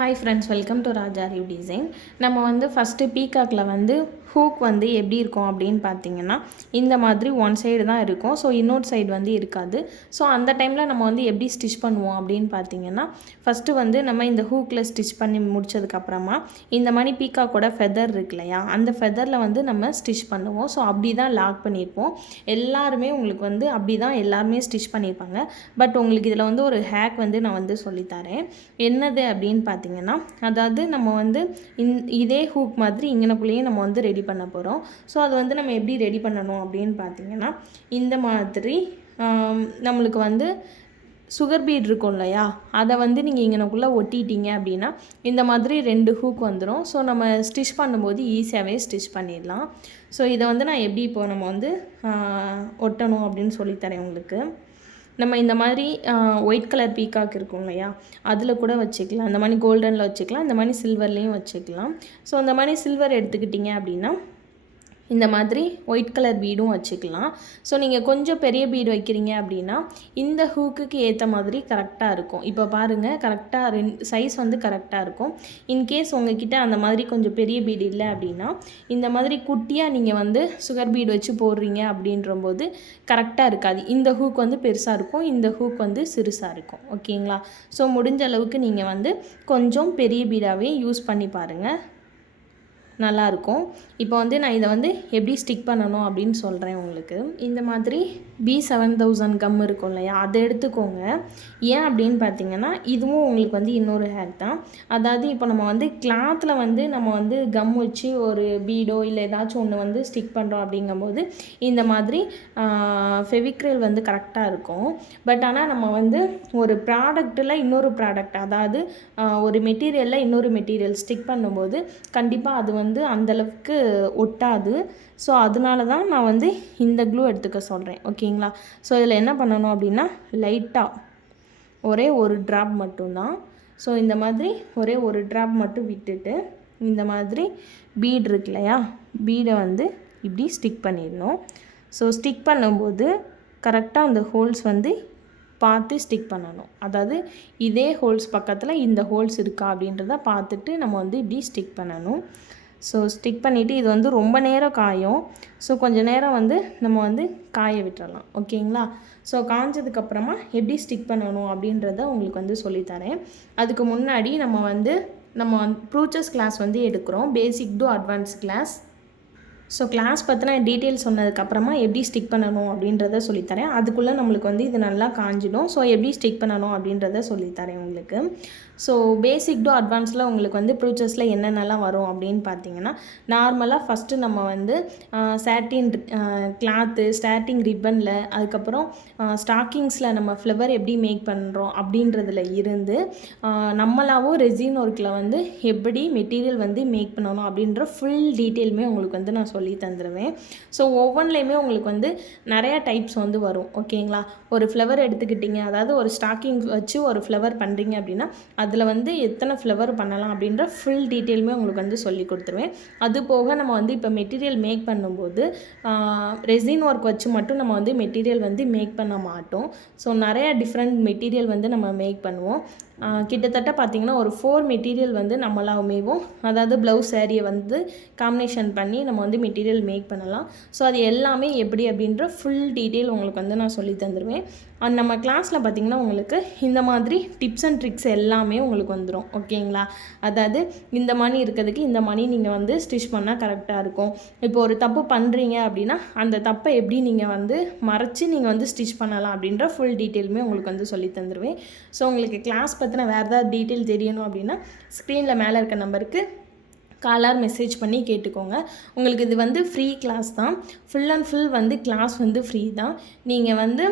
Hi friends, welcome to Raja ரிவ் design. நம்ம வந்து ஃபஸ்ட்டு பீகாக்கில் வந்து ஹூக் வந்து எப்படி இருக்கும் அப்படின்னு பார்த்தீங்கன்னா, இந்த மாதிரி ஒன் சைடு தான் இருக்கும். ஸோ இன்னொரு சைடு வந்து இருக்காது. ஸோ அந்த டைமில் நம்ம வந்து எப்படி ஸ்டிச் பண்ணுவோம் அப்படின்னு பார்த்தீங்கன்னா, ஃபஸ்ட்டு வந்து நம்ம இந்த ஹூக்கில் ஸ்டிச் பண்ணி முடிச்சதுக்கப்புறமா இந்த மாதிரி பீகாக்கோட ஃபெதர் இருக்கு இல்லையா, அந்த ஃபெதரில் வந்து நம்ம ஸ்டிச் பண்ணுவோம். ஸோ அப்படி தான் லாக் பண்ணியிருப்போம். எல்லாருமே உங்களுக்கு வந்து அப்படி தான் எல்லாருமே ஸ்டிச் பண்ணியிருப்பாங்க. பட் உங்களுக்கு இதில் வந்து ஒரு ஹேக் வந்து நான் வந்து சொல்லித்தரேன். என்னது அப்படின்னு பார்த்தீங்கன்னா, அதாவது நம்ம வந்து இதே ஹூக் மாதிரி இங்கனக்குள்ளேயே நம்ம வந்து ரெடி பண்ண போகிறோம். ஸோ அது வந்து நம்ம எப்படி ரெடி பண்ணணும் அப்படின்னு பார்த்தீங்கன்னா, இந்த மாதிரி நம்மளுக்கு வந்து சுகர் பீட் இருக்கும் இல்லையா, அதை வந்து நீங்கள் இங்கனக்குள்ளே ஒட்டிட்டீங்க அப்படின்னா இந்த மாதிரி 2 ஹூக் வந்துடும். ஸோ நம்ம ஸ்டிச் பண்ணும்போது ஈஸியாகவே ஸ்டிச் பண்ணிடலாம். ஸோ இதை வந்து நான் எப்படி இப்போ நம்ம வந்து ஒட்டணும் அப்படின்னு சொல்லித்தரேன் உங்களுக்கு. நம்ம இந்த மாதிரி ஒயிட் கலர் பீகாக் இருக்கும் இல்லையா, அதில் கூட வச்சுக்கலாம். இந்த மாதிரி கோல்டனில் வச்சுக்கலாம், இந்த மாதிரி சில்வர்லேயும் வச்சுக்கலாம். ஸோ இந்த மாதிரி சில்வர் எடுத்துக்கிட்டிங்க அப்படின்னா இந்த மாதிரி ஒயிட் கலர் பீடும் வச்சுக்கலாம். ஸோ நீங்கள் கொஞ்சம் பெரிய பீடு வைக்கிறீங்க அப்படின்னா இந்த ஹூக்குக்கு ஏற்ற மாதிரி கரெக்டாக இருக்கும். இப்போ பாருங்கள், கரெக்டாக சைஸ் வந்து கரெக்டாக இருக்கும். இன்கேஸ் உங்ககிட்ட அந்த மாதிரி கொஞ்சம் பெரிய பீடு இல்லை அப்படின்னா இந்த மாதிரி குட்டியாக நீங்கள் வந்து சுகர் பீடு வச்சு போடுறீங்க அப்படின்றபோது கரெக்டாக இருக்காது. இந்த ஹூக் வந்து பெருசாக இருக்கும், இந்த ஹூக் வந்து சிறுசாக இருக்கும். ஓகேங்களா? ஸோ முடிஞ்ச அளவுக்கு நீங்கள் வந்து கொஞ்சம் பெரிய பீடாகவே யூஸ் பண்ணி பாருங்கள், நல்லாயிருக்கும். இப்போ வந்து நான் இதை வந்து எப்படி ஸ்டிக் பண்ணணும் அப்படின்னு சொல்கிறேன் உங்களுக்கு. இந்த மாதிரி B7000 கம் இருக்கும் இல்லையா, அதை எடுத்துக்கோங்க. ஏன் அப்படின்னு பார்த்தீங்கன்னா, இதுவும் உங்களுக்கு வந்து இன்னொரு ஹேக் தான். அதாவது இப்போ நம்ம வந்து கிளாத்தில் வந்து நம்ம வந்து கம் வச்சு ஒரு பீடோ இல்லை ஏதாச்சும் ஒன்று வந்து ஸ்டிக் பண்ணுறோம் அப்படிங்கும்போது இந்த மாதிரி ஃபெவிக்ரில் வந்து கரெக்டாக இருக்கும். பட் ஆனால் நம்ம வந்து ஒரு ப்ராடக்ட்டில் இன்னொரு ப்ராடக்ட், அதாவது ஒரு மெட்டீரியலில் இன்னொரு மெட்டீரியல் ஸ்டிக் பண்ணும்போது கண்டிப்பாக அது வந்து அந்தளவுக்கு ஒட்டாது. ஸோ அதனால தான் நான் வந்து இந்த க்ளூ எடுத்துக்க சொல்கிறேன். ஓகேங்களா? ஸோ இதில் என்ன பண்ணணும் அப்படின்னா, லைட்டாக ஒரே ஒரு ட்ராப் மட்டும்தான். ஸோ இந்த மாதிரி ஒரே ஒரு ட்ராப் மட்டும் விட்டுட்டு இந்த மாதிரி பீட் இருக்கு இல்லையா, பீடை வந்து இப்படி ஸ்டிக் பண்ணிடணும். ஸோ ஸ்டிக் பண்ணும்போது கரெக்டாக அந்த ஹோல்ஸ் வந்து பார்த்து ஸ்டிக் பண்ணணும். அதாவது இதே ஹோல்ஸ் பக்கத்தில் இந்த ஹோல்ஸ் இருக்கா அப்படின்றத பார்த்துட்டு நம்ம வந்து இப்படி ஸ்டிக் பண்ணணும். ஸோ ஸ்டிக் பண்ணிவிட்டு இது வந்து ரொம்ப நேரம் காயும். ஸோ கொஞ்சம் நேரம் வந்து நம்ம வந்து காய விட்டுறலாம். ஓகேங்களா? ஸோ காஞ்சதுக்கப்புறமா எப்படி ஸ்டிக் பண்ணணும் அப்படின்றத உங்களுக்கு வந்து சொல்லித்தரேன். அதுக்கு முன்னாடி நம்ம ப்ரூச்சர்ஸ் கிளாஸ் வந்து எடுக்கிறோம், basic to advance class. So class பற்றின டீட்டெயில்ஸ் சொன்னதுக்கப்புறமா எப்படி ஸ்டிக் பண்ணணும் அப்படின்றத சொல்லித்தரேன். அதுக்குள்ளே நம்மளுக்கு வந்து இது நல்லா காஞ்சிடும். ஸோ எப்படி ஸ்டிக் பண்ணணும் அப்படின்றத சொல்லித்தரேன் உங்களுக்கு. ஸோ பேசிக் டு அட்வான்ஸில் உங்களுக்கு வந்து ப்ரூச்சர்ஸில் என்னென்னலாம் வரும் அப்படின்னு பார்த்தீங்கன்னா, நார்மலாக ஃபஸ்ட்டு நம்ம வந்து சாட்டின் கிளாத்து, ஸ்டார்டிங் ரிப்பனில், அதுக்கப்புறம் ஸ்டாக்கிங்ஸில் நம்ம ஃப்ளவர் எப்படி மேக் பண்ணுறோம் அப்படின்றதுல இருந்து நம்மளாவும் ரெசின் ஒர்க்கில் வந்து எப்படி மெட்டீரியல் வந்து மேக் பண்ணணும் அப்படின்ற ஃபுல் டீட்டெயிலுமே உங்களுக்கு வந்து நான் சொல்லி தந்துடுவேன். ஸோ ஒவ்வொன்றுலையுமே உங்களுக்கு வந்து நிறையா டைப்ஸ் வந்து வரும். ஓகேங்களா? ஒரு ஃப்ளவர் எடுத்துக்கிட்டிங்க, அதாவது ஒரு ஸ்டாக்கிங் வச்சு ஒரு ஃப்ளவர் பண்ணுறீங்க அப்படின்னா அதில் வந்து எத்தனை ஃப்ளவர் பண்ணலாம் அப்படின்ற ஃபுல் டீட்டெயிலுமே உங்களுக்கு வந்து சொல்லி கொடுத்துருவேன். அது போக நம்ம வந்து இப்போ மெட்டீரியல் மேக் பண்ணும்போது ரெசின் ஒர்க் வச்சு மட்டும் நம்ம வந்து மெட்டீரியல் வந்து மேக் பண்ண மாட்டோம். ஸோ நிறையா டிஃப்ரெண்ட் மெட்டீரியல் வந்து நம்ம மேக் பண்ணுவோம். கிட்டத்தட்ட பார்த்திங்கன்னா ஒரு 4 மெட்டீரியல் வந்து நம்மளாமேவும், அதாவது ப்ளவுஸ் சாரியை வந்து காம்பினேஷன் பண்ணி நம்ம வந்து மெட்டீரியல் மேக் பண்ணலாம். ஸோ அது எல்லாமே எப்படி அப்படின்ற ஃபுல் டீட்டெயில் உங்களுக்கு வந்து நான் சொல்லி தந்துடுவேன். நம்ம கிளாஸில் பார்த்திங்கன்னா உங்களுக்கு இந்த மாதிரி டிப்ஸ் அண்ட் ட்ரிக்ஸ் எல்லாமே உங்களுக்கு வந்துடும். ஓகேங்களா? அதாவது இந்த மணி இருக்கிறதுக்கு இந்த மணி நீங்கள் வந்து ஸ்டிச் பண்ணால் கரெக்டாக இருக்கும். இப்போ ஒரு தப்பு பண்ணுறீங்க அப்படின்னா அந்த தப்பை எப்படி நீங்கள் வந்து மறைச்சி நீங்கள் வந்து ஸ்டிச் பண்ணலாம் அப்படின்ற ஃபுல் டீட்டெயிலுமே உங்களுக்கு வந்து சொல்லி தந்துடுவேன். ஸோ உங்களுக்கு கிளாஸ் பற்றின வேறு ஏதாவது டீட்டெயில் தெரியணும் அப்படின்னா ஸ்க்ரீனில் மேலே இருக்க நம்பருக்கு காலர் மெசேஜ் பண்ணி கேட்டுக்கோங்க. உங்களுக்கு இது வந்து ஃப்ரீ கிளாஸ் தான். ஃபுல் அண்ட் ஃபுல் வந்து கிளாஸ் வந்து ஃப்ரீ தான். நீங்கள் வந்து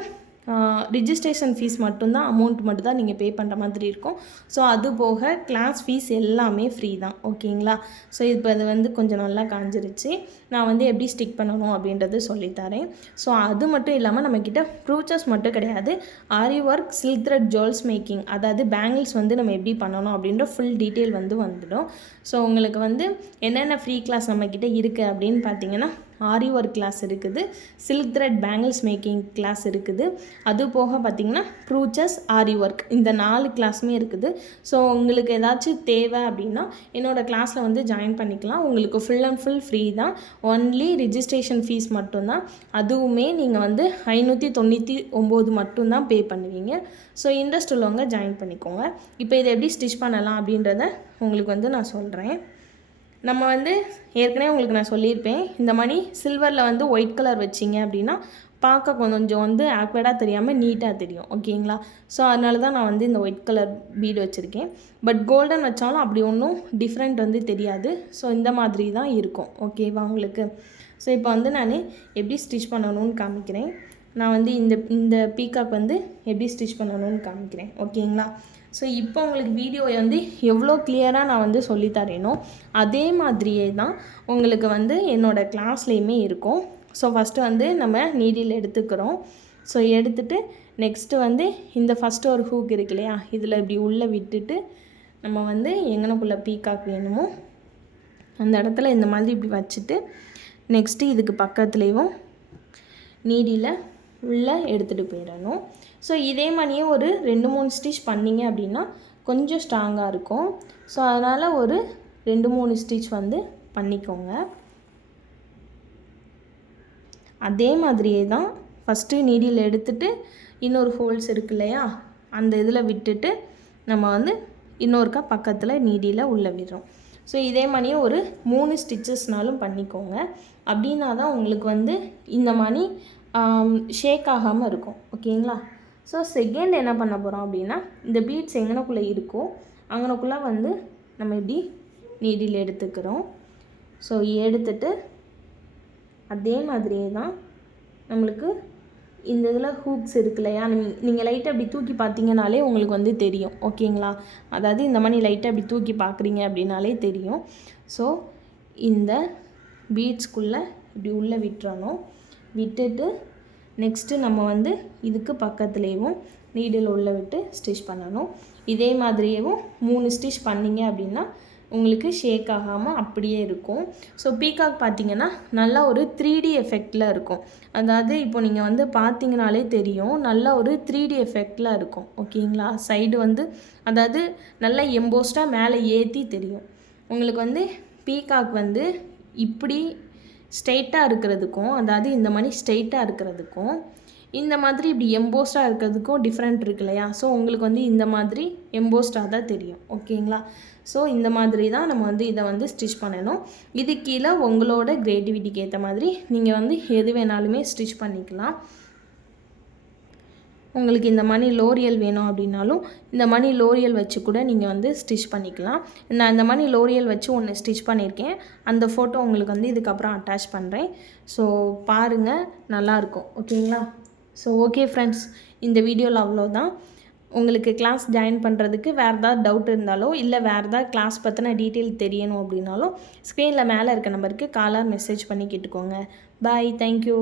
ரிஜிஸ்ட்ரேஷன் ஃபீஸ் மட்டும்தான், அமௌண்ட் மட்டும்தான் நீங்கள் பே பண்ணுற மாதிரி இருக்கும். ஸோ அது போக கிளாஸ் ஃபீஸ் எல்லாமே ஃப்ரீ தான். ஓகேங்களா? ஸோ இப்போ அது வந்து கொஞ்சம் நல்லா காஞ்சிருச்சு. நான் வந்து எப்படி ஸ்டிக் பண்ணணும் அப்படின்றது சொல்லித்தரேன். ஸோ அது மட்டும் இல்லாமல் நம்மக்கிட்ட ப்ரூச்சர்ஸ் மட்டும் கிடையாது, aari work, silk thread jewels making, அதாவது பேங்கிள்ஸ் வந்து நம்ம எப்படி பண்ணணும் அப்படின்ற ஃபுல் டீட்டெயில் வந்து வந்துடும். ஸோ உங்களுக்கு வந்து என்னென்ன ஃப்ரீ கிளாஸ் நம்மக்கிட்ட இருக்குது அப்படின்னு பார்த்தீங்கன்னா, ஆரி ஒர்க் கிளாஸ் இருக்குது, silk thread bangles making class இருக்குது, அது போக பார்த்திங்கன்னா ப்ரூச்சஸ், ஆரி ஒர்க், இந்த 4 கிளாஸுமே இருக்குது. ஸோ உங்களுக்கு ஏதாச்சும் தேவை அப்படின்னா என்னோடய கிளாஸில் வந்து ஜாயின் பண்ணிக்கலாம். உங்களுக்கு ஃபுல் அண்ட் ஃபுல் ஃப்ரீ தான். ஒன்லி ரிஜிஸ்ட்ரேஷன் ஃபீஸ் மட்டும்தான். அதுவுமே நீங்கள் வந்து 599 மட்டும்தான் பே பண்ணுவீங்க. ஸோ இன்ட்ரெஸ்ட் உள்ளவங்க ஜாயின் பண்ணிக்கோங்க. இப்போ இதை எப்படி ஸ்டிச் பண்ணலாம் அப்படின்றத உங்களுக்கு வந்து நான் சொல்கிறேன். நம்ம வந்து ஏற்கனவே உங்களுக்கு நான் சொல்லியிருப்பேன், இந்த மாதிரி சில்வரில் வந்து ஒயிட் கலர் வச்சிங்க அப்படின்னா பார்க்க கொஞ்சம் வந்து ஆக்வர்டாக தெரியாமல் நீட்டாக தெரியும். ஓகேங்களா? ஸோ அதனால தான் நான் வந்து இந்த ஒயிட் கலர் பீடு வச்சுருக்கேன். பட் கோல்டன் வச்சாலும் அப்படி ஒன்றும் டிஃப்ரெண்ட் வந்து தெரியாது. ஸோ இந்த மாதிரி தான் இருக்கும். ஓகேவா உங்களுக்கு? ஸோ இப்போ வந்து நான் எப்படி ஸ்டிச் பண்ணணும்னு காமிக்கிறேன். நான் வந்து இந்த பீகாக் வந்து எப்படி ஸ்டிச் பண்ணணும்னு காமிக்கிறேன். ஓகேங்களா? ஸோ இப்போ உங்களுக்கு வீடியோ வந்து எவ்வளோ கிளியராக நான் வந்து சொல்லித்தரேனோ அதே மாதிரியே தான் உங்களுக்கு வந்து என்னோடய கிளாஸ்லேயுமே இருக்கும். ஸோ ஃபஸ்ட்டு வந்து நம்ம நீடில் எடுத்துக்கிறோம். ஸோ எடுத்துகிட்டு நெக்ஸ்ட்டு வந்து இந்த ஃபஸ்ட்டு ஒரு ஹூக் இருக்கு இல்லையா, இதில் இப்படி உள்ளே விட்டுட்டு நம்ம வந்து எங்கனக்குள்ளே பீகாக் வேணுமோ அந்த இடத்துல இந்த மாதிரி இப்படி வச்சுட்டு நெக்ஸ்ட்டு இதுக்கு பக்கத்துலேயும் நீடியில் உள்ளே எடுத்துகிட்டு போயிடணும். ஸோ இதே மாதிரியே ஒரு 2-3 ஸ்டிச் பண்ணிங்க அப்படின்னா கொஞ்சம் ஸ்ட்ராங்காக இருக்கும். ஸோ அதனால் ஒரு 2-3 ஸ்டிச் வந்து பண்ணிக்கோங்க. அதே மாதிரியே தான் ஃபஸ்ட்டு நீடியில் எடுத்துகிட்டு இன்னொரு ஹோல்ஸ் இருக்கு இல்லையா, அந்த இதில் விட்டுட்டு நம்ம வந்து இன்னொருக்கா பக்கத்தில் நீடியில் உள்ளே விடுறோம். ஸோ இதே மாதிரியே ஒரு 3 ஸ்டிச்சஸ்னாலும் பண்ணிக்கோங்க. அப்படின்னா தான் உங்களுக்கு வந்து இந்த மாதிரி ஷேக் ஆகாமல் இருக்கும். ஓகேங்களா? ஸோ செகண்ட் என்ன பண்ண போகிறோம் அப்படின்னா, இந்த பீட்ஸ் எங்கனக்குள்ளே இருக்கோ அங்கனக்குள்ளே வந்து நம்ம இப்படி நீடில் எடுத்துக்கிறோம். ஸோ எடுத்துட்டு அதே மாதிரியே தான் நம்மளுக்கு இந்த இதில் ஹூக்ஸ் இருக்கு இல்லையா, நீங்கள் லைட்டாக அப்படி தூக்கி பார்த்தீங்கனாலே உங்களுக்கு வந்து தெரியும். ஓகேங்களா? அதாவது இந்த மாதிரி லைட்டாக அப்படி தூக்கி பார்க்குறீங்க அப்படின்னாலே தெரியும். ஸோ இந்த பீட்ஸ்குள்ளே இப்படி உள்ளே விட்டுறணும். விட்டுட்டு நெக்ஸ்ட்டு நம்ம வந்து இதுக்கு பக்கத்துலேயும் நீடில் உள்ளே விட்டு ஸ்டிச் பண்ணணும். இதே மாதிரியேவும் 3 ஸ்டிச் பண்ணிங்க அப்படின்னா உங்களுக்கு ஷேக் ஆகாமல் அப்படியே இருக்கும். ஸோ பீகாக் பார்த்திங்கன்னா நல்லா ஒரு 3D எஃபெக்டில் இருக்கும். அதாவது இப்போ நீங்கள் வந்து பார்த்தீங்கனாலே தெரியும், நல்லா ஒரு 3D எஃபெக்டில் இருக்கும். ஓகேங்களா? சைடு வந்து அதாவது நல்லா எம்போஸ்டாக மேலே ஏற்றி தெரியும். உங்களுக்கு வந்து பீகாக் வந்து இப்படி ஸ்ட்ரெயிட்டாக இருக்கிறதுக்கும், அதாவது இந்த மாதிரி ஸ்ட்ரெயிட்டாக இருக்கிறதுக்கும், இந்த மாதிரி இப்படி எம்போஸ்டாக இருக்கிறதுக்கும் டிஃப்ரெண்ட் இருக்கு இல்லையா. ஸோ உங்களுக்கு வந்து இந்த மாதிரி எம்போஸ்டாக தான் தெரியும். ஓகேங்களா? ஸோ இந்த மாதிரி தான் நம்ம வந்து இதை வந்து ஸ்டிச் பண்ணணும். இது கீழே உங்களோட க்ரியேட்டிவிட்டிக்கு ஏற்ற மாதிரி நீங்கள் வந்து எது வேணாலுமே ஸ்டிச் பண்ணிக்கலாம். உங்களுக்கு இந்த மணி லோரியல் வேணும் அப்படின்னாலும் இந்த மணி லோரியல் வச்சு கூட நீங்கள் வந்து ஸ்டிச் பண்ணிக்கலாம். நான் இந்த மணி லோரியல் வச்சு ஒன்று ஸ்டிச் பண்ணியிருக்கேன். அந்த ஃபோட்டோ உங்களுக்கு வந்து இதுக்கப்புறம் அட்டாச் பண்ணுறேன். ஸோ பாருங்கள், நல்லாயிருக்கும். ஓகேங்களா? ஸோ ஓகே ஃப்ரெண்ட்ஸ், இந்த வீடியோவில் அவ்வளோதான். உங்களுக்கு கிளாஸ் ஜாயின் பண்ணுறதுக்கு வேறு ஏதாவது டவுட் இருந்தாலோ இல்லை வேறு ஏதாவது கிளாஸ் பற்றின டீட்டெயில் தெரியணும் அப்படின்னாலும் ஸ்க்ரீனில் மேலே இருக்க நம்பருக்கு காலாக மெசேஜ் பண்ணி கேட்டுக்கோங்க. பாய், தேங்க்யூ.